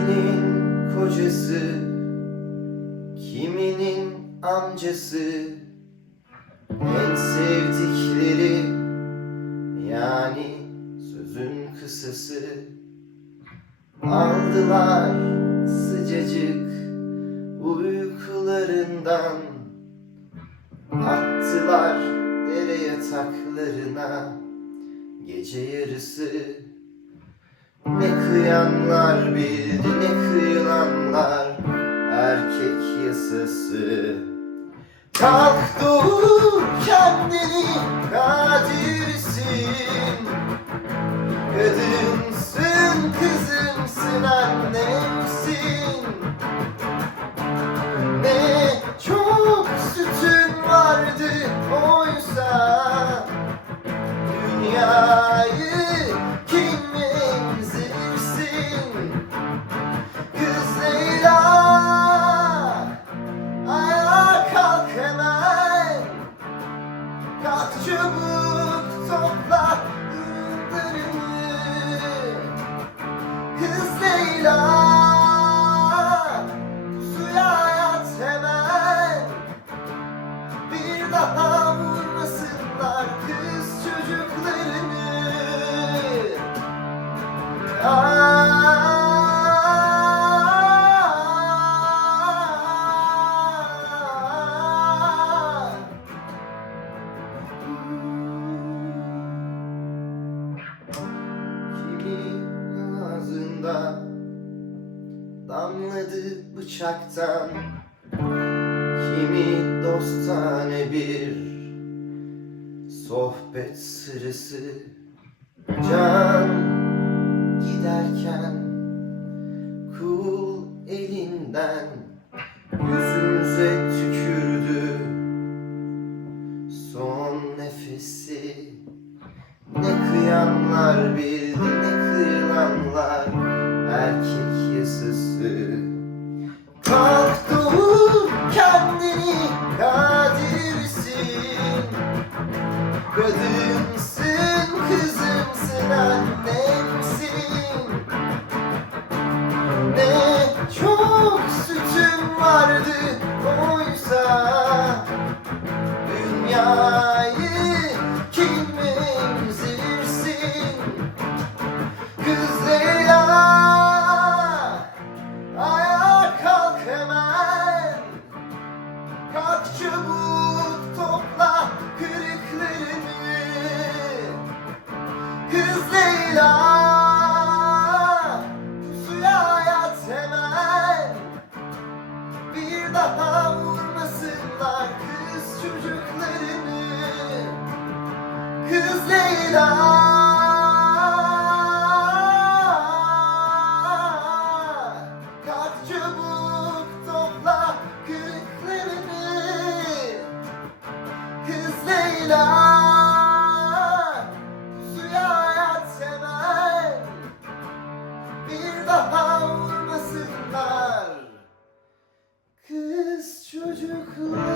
Kiminin kocası, kiminin amcası, en sevdikleri yani sözün kısası. Aldılar sıcacık uykularından attılar dere yataklarına. Gece yarısı ne kıyanlar bildi ne kıyılanlar. Erkek yasası. Kalk doğur kendini kadirsin çabuk topla bıçaktan Kimi dostane bir sohbet sırası. Can giderken kul elinden Yüzümüze tükürdü. Son nefesi Ne kıyanlar bildi ne kırılanlar erkek yasası. Hak kendini kadirsin. Kadınsın kızımsın annemsin. Ne çok suçum vardı oysa Dünya cool.